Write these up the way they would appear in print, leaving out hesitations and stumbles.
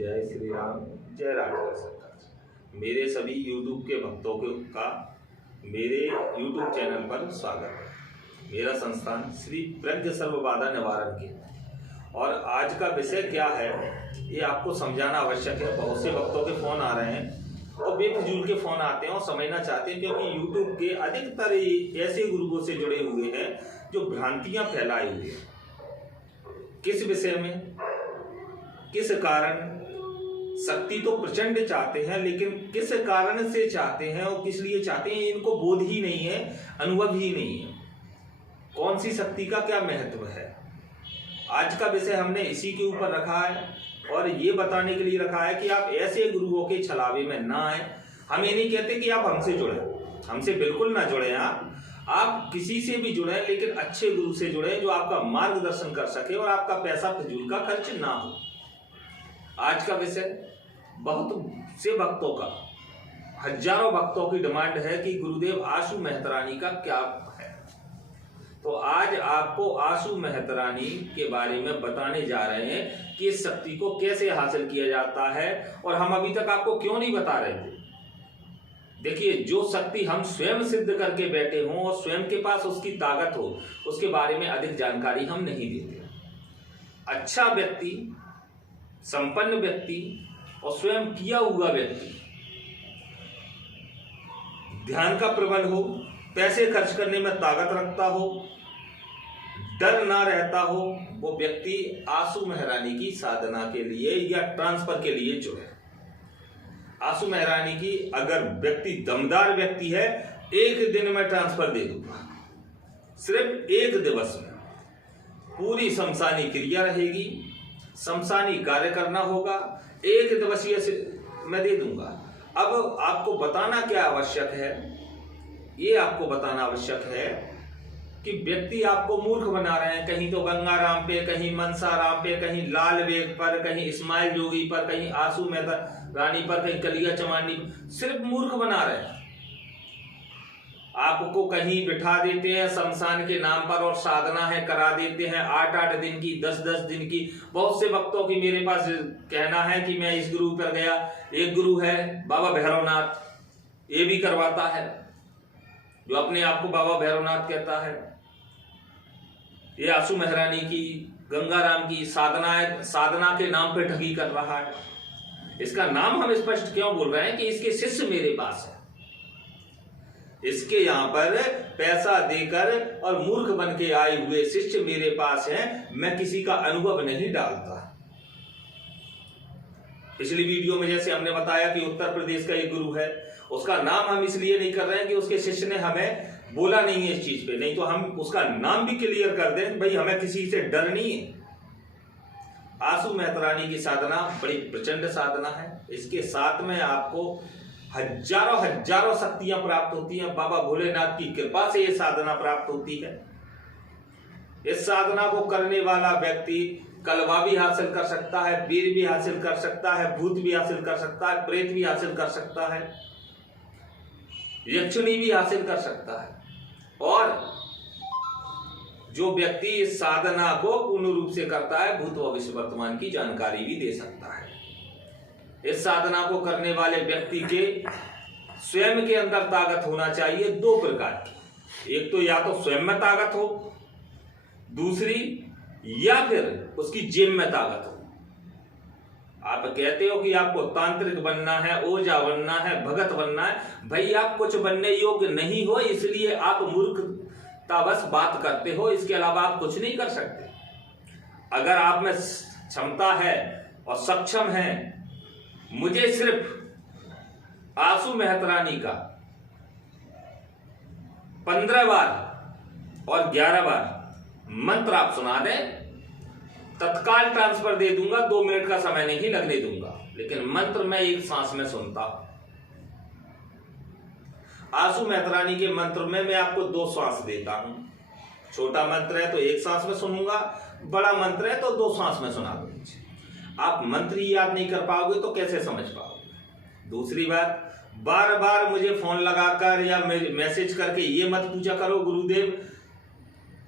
जय श्री राम, जय राजा सरकार। मेरे सभी YouTube के भक्तों का मेरे YouTube चैनल पर स्वागत है। मेरा संस्थान श्री प्रज्ञ सर्व बाधा निवारण केंद्र। और आज का विषय क्या है ये आपको समझाना आवश्यक है। बहुत से भक्तों के फोन आ रहे हैं और बेफिजूल के फोन आते हैं और समझना चाहते हैं, क्योंकि YouTube के अधिकतर ऐसे ग्रुपों से जुड़े हुए हैं जो भ्रांतियां फैलाई हुई है। किस विषय में, किस कारण शक्ति तो प्रचंड चाहते हैं, लेकिन किस कारण से चाहते हैं और किस लिए चाहते हैं इनको बोध ही नहीं है, अनुभव ही नहीं है। कौन सी शक्ति का क्या महत्व है, आज का विषय हमने इसी के ऊपर रखा है। और ये बताने के लिए रखा है कि आप ऐसे गुरुओं के छलावे में ना आए। हम ये नहीं कहते कि आप हमसे जुड़े, हमसे बिल्कुल ना जुड़े। आप किसी से भी जुड़े, लेकिन अच्छे गुरु से जुड़े जो आपका मार्गदर्शन कर सके और आपका पैसा फिजूल का खर्च ना हो। आज का विषय बहुत से भक्तों का, हजारों भक्तों की डिमांड है कि गुरुदेव आशु मेहतरानी का क्या है। तो आज आपको आशु मेहतरानी के बारे में बताने जा रहे हैं कि इस शक्ति को कैसे हासिल किया जाता है, और हम अभी तक आपको क्यों नहीं बता रहे थे। देखिए, जो शक्ति हम स्वयं सिद्ध करके बैठे हों और स्वयं के पास उसकी ताकत हो, उसके बारे में अधिक जानकारी हम नहीं देते। अच्छा व्यक्ति, संपन्न व्यक्ति और स्वयं किया हुआ व्यक्ति, ध्यान का प्रबल हो, पैसे खर्च करने में ताकत रखता हो, डर ना रहता हो, वो व्यक्ति आशु मेहरानी की साधना के लिए या ट्रांसफर के लिए जुड़े। आशु मेहरानी की अगर व्यक्ति दमदार व्यक्ति है, एक दिन में ट्रांसफर दे दूंगा, सिर्फ एक दिवस में। पूरी शमशानी क्रिया रहेगी, शमशानी कार्य करना होगा, एक दिवसीय से मैं दे दूंगा। अब आपको बताना क्या आवश्यक है, ये आपको बताना आवश्यक है कि व्यक्ति आपको मूर्ख बना रहे हैं। कहीं तो गंगाराम पे, कहीं मनसाराम पे, कहीं लाल बेग पर, कहीं इस्माइल जोगी पर, कहीं आशु मेहतरानी पर, कहीं कलिया चमानी पर, सिर्फ मूर्ख बना रहे हैं। आपको कहीं बिठा देते हैं शमशान के नाम पर और साधना है करा देते हैं 8-8 दिन की, 10-10 दिन की। बहुत से भक्तों की मेरे पास कहना है कि मैं इस गुरु पर गया, एक गुरु है बाबा भैरवनाथ, ये भी करवाता है, जो अपने आप को बाबा भैरवनाथ कहता है। ये आशु मेहरानी की, गंगाराम की साधना के नाम पे ठगी कर रहा है। इसका नाम हम स्पष्ट क्यों बोल रहे हैं कि इसके शिष्य मेरे पास है। इसके यहाँ पर पैसा देकर और मूर्ख बन के आए हुए शिष्य मेरे पास हैं। मैं किसी का अनुभव नहीं डालता। पिछली वीडियो में जैसे हमने बताया कि उत्तर प्रदेश का एक गुरु है, उसका नाम हम इसलिए नहीं कर रहे हैं कि उसके शिष्य ने हमें बोला नहीं है इस चीज पे, नहीं तो हम उसका नाम भी क्लियर कर दें, भाई हमें किसी से डर नहीं है। आशु मेहतरानी की साधना बड़ी प्रचंड साधना है। इसके साथ में आपको हजारों शक्तियां प्राप्त होती हैं। बाबा भोलेनाथ की कृपा से यह साधना प्राप्त होती है। इस साधना को करने वाला व्यक्ति कलवा भी हासिल कर सकता है, वीर भी हासिल कर सकता है, भूत भी हासिल कर सकता है, प्रेत भी हासिल कर सकता है, यक्षिणी भी हासिल कर सकता है। और जो व्यक्ति इस साधना को पूर्ण रूप से करता है, भूत भविष्य वर्तमान की जानकारी भी दे सकता है। इस साधना को करने वाले व्यक्ति के स्वयं के अंदर ताकत होना चाहिए दो प्रकार की। एक तो या तो स्वयं में ताकत हो, दूसरी या फिर उसकी जेब में ताकत हो। आप कहते हो कि आपको तांत्रिक बनना है, ओझा बनना है, भगत बनना है। भाई आप कुछ बनने योग्य नहीं हो, इसलिए आप मूर्खतावश बात करते हो। इसके अलावा आप कुछ नहीं कर सकते। अगर आप में क्षमता है और सक्षम है, मुझे सिर्फ आशु मेहतरानी का 15 बार और 11 बार मंत्र आप सुना दें, तत्काल ट्रांसफर दे दूंगा। 2 मिनट का समय नहीं लगने दूंगा। लेकिन मंत्र मैं एक सांस में सुनता हूं। आशु मेहतरानी के मंत्र में मैं आपको 2 सांस देता हूं। छोटा मंत्र है तो एक सांस में सुनूंगा, बड़ा मंत्र है तो 2 सांस में सुना दूंगा। आप मंत्र ही याद नहीं कर पाओगे तो कैसे समझ पाओगे। दूसरी बात, बार बार मुझे फोन लगाकर या मैसेज करके ये मत पूछा करो गुरुदेव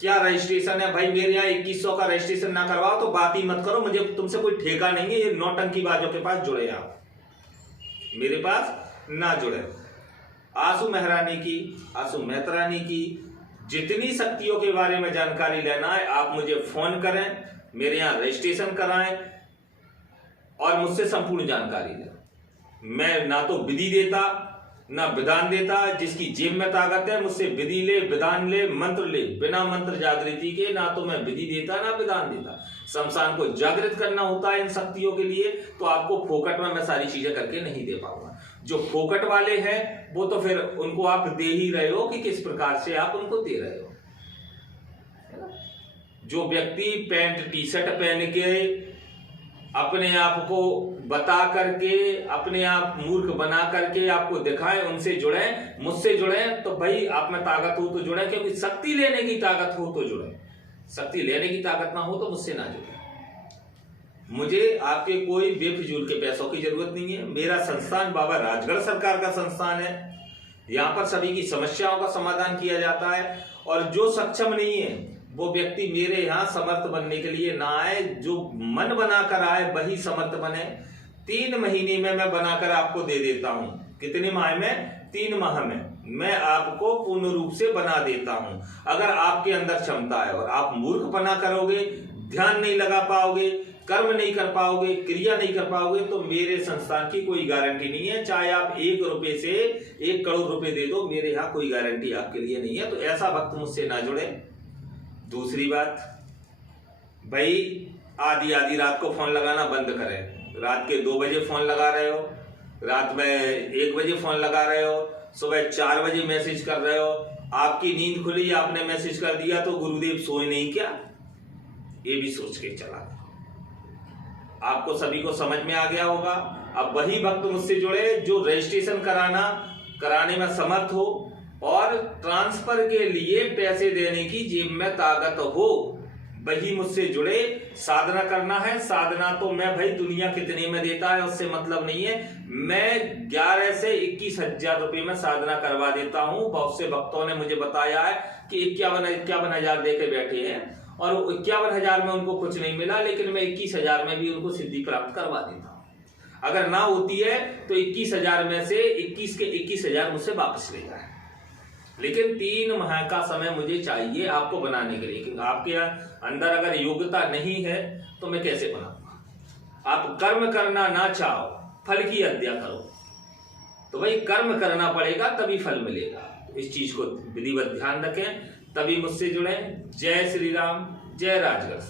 क्या रजिस्ट्रेशन है भाई? मेरे यहाँ 2100 का रजिस्ट्रेशन ना करवाओ तो बात ही मत करो, मुझे तुमसे कोई ठेका नहीं है। ये नौटंकीबाजों के पास जुड़े आप, मेरे पास ना जुड़े। आंसू मेहरानी की, आंसू मेहतरानी की जितनी शक्तियों के बारे में जानकारी लेना है आप मुझे फोन करें, मेरे यहाँ रजिस्ट्रेशन कराएं और मुझसे संपूर्ण जानकारी लें। मैं ना तो विधि देता ना विधान देता, जिसकी जेब में ताकत है मुझसे विधि ले, विधान ले, मंत्र ले। बिना मंत्र जागृति के ना तो मैं विधि देता ना विधान देता। शमशान को जागृत करना होता है इन शक्तियों के लिए, तो आपको फोकट में मैं सारी चीजें करके नहीं दे पाऊंगा। जो फोकट वाले हैं वो तो फिर उनको आप दे ही रहे हो कि किस प्रकार से आप उनको दे रहे हो। जो व्यक्ति पैंट टी शर्ट पहन के अपने आप को बता करके, अपने आप मूर्ख बना करके आपको दिखाए, उनसे जुड़े, मुझसे जुड़े, तो भाई आप में ताकत हो तो जुड़े, क्योंकि शक्ति लेने की ताकत हो तो जुड़े, शक्ति लेने की ताकत ना हो तो मुझसे ना जुड़े। मुझे आपके कोई बेफिजूल के पैसों की जरूरत नहीं है। मेरा संस्थान बाबा राजगढ़ सरकार का संस्थान है। यहाँ पर सभी की समस्याओं का समाधान किया जाता है, और जो सक्षम नहीं है वो व्यक्ति मेरे यहाँ समर्थ बनने के लिए ना आए, जो मन बनाकर आए वही समर्थ बने। 3 महीने में मैं बनाकर आपको दे देता हूँ। कितने माह में? 3 माह में मैं आपको पूर्ण रूप से बना देता हूँ। अगर आपके अंदर क्षमता है और आप मूर्ख बना करोगे, ध्यान नहीं लगा पाओगे, कर्म नहीं कर पाओगे, क्रिया नहीं कर पाओगे, तो मेरे संस्थान की कोई गारंटी नहीं है। चाहे आप 1 रुपए से 1 करोड़ रुपए दे दो, मेरे यहाँ कोई गारंटी आपके लिए नहीं है। तो ऐसा वक्त मुझसे ना जुड़े। दूसरी बात भाई, आधी रात को फोन लगाना बंद करें। रात के 2 बजे फोन लगा रहे हो, रात में 1 बजे फोन लगा रहे हो, सुबह 4 बजे मैसेज कर रहे हो। आपकी नींद खुली, आपने मैसेज कर दिया तो गुरुदेव सोए नहीं क्या? ये भी सोच के चला। आपको सभी को समझ में आ गया होगा। अब वही भक्त मुझसे जुड़े जो रजिस्ट्रेशन कराने में समर्थ हो और ट्रांसफर के लिए पैसे देने की जेब में ताकत हो, वही मुझसे जुड़े। साधना करना है, साधना तो मैं भाई दुनिया कितने में देता है उससे मतलब नहीं है। मैं 11 से 21 हजार रुपये में साधना करवा देता हूँ। बहुत से भक्तों ने मुझे बताया है कि 51 हजार दे के बैठे हैं और 51 हजार में उनको कुछ नहीं मिला, लेकिन मैं 21 हजार में भी उनको सिद्धि प्राप्त करवा देता हूँ। अगर ना होती है तो 21 हजार में से 21 के 21 हजार मुझसे वापस ले जाए, लेकिन 3 माह का समय मुझे चाहिए आपको बनाने के लिए। क्योंकि आपके अंदर अगर योग्यता नहीं है तो मैं कैसे बनाऊंगा? आप कर्म करना ना चाहो, फल की हत्या करो, तो भाई कर्म करना पड़ेगा तभी फल मिलेगा। इस चीज को विधिवत ध्यान रखें, तभी मुझसे जुड़े। जय श्री राम, जय राजगढ़।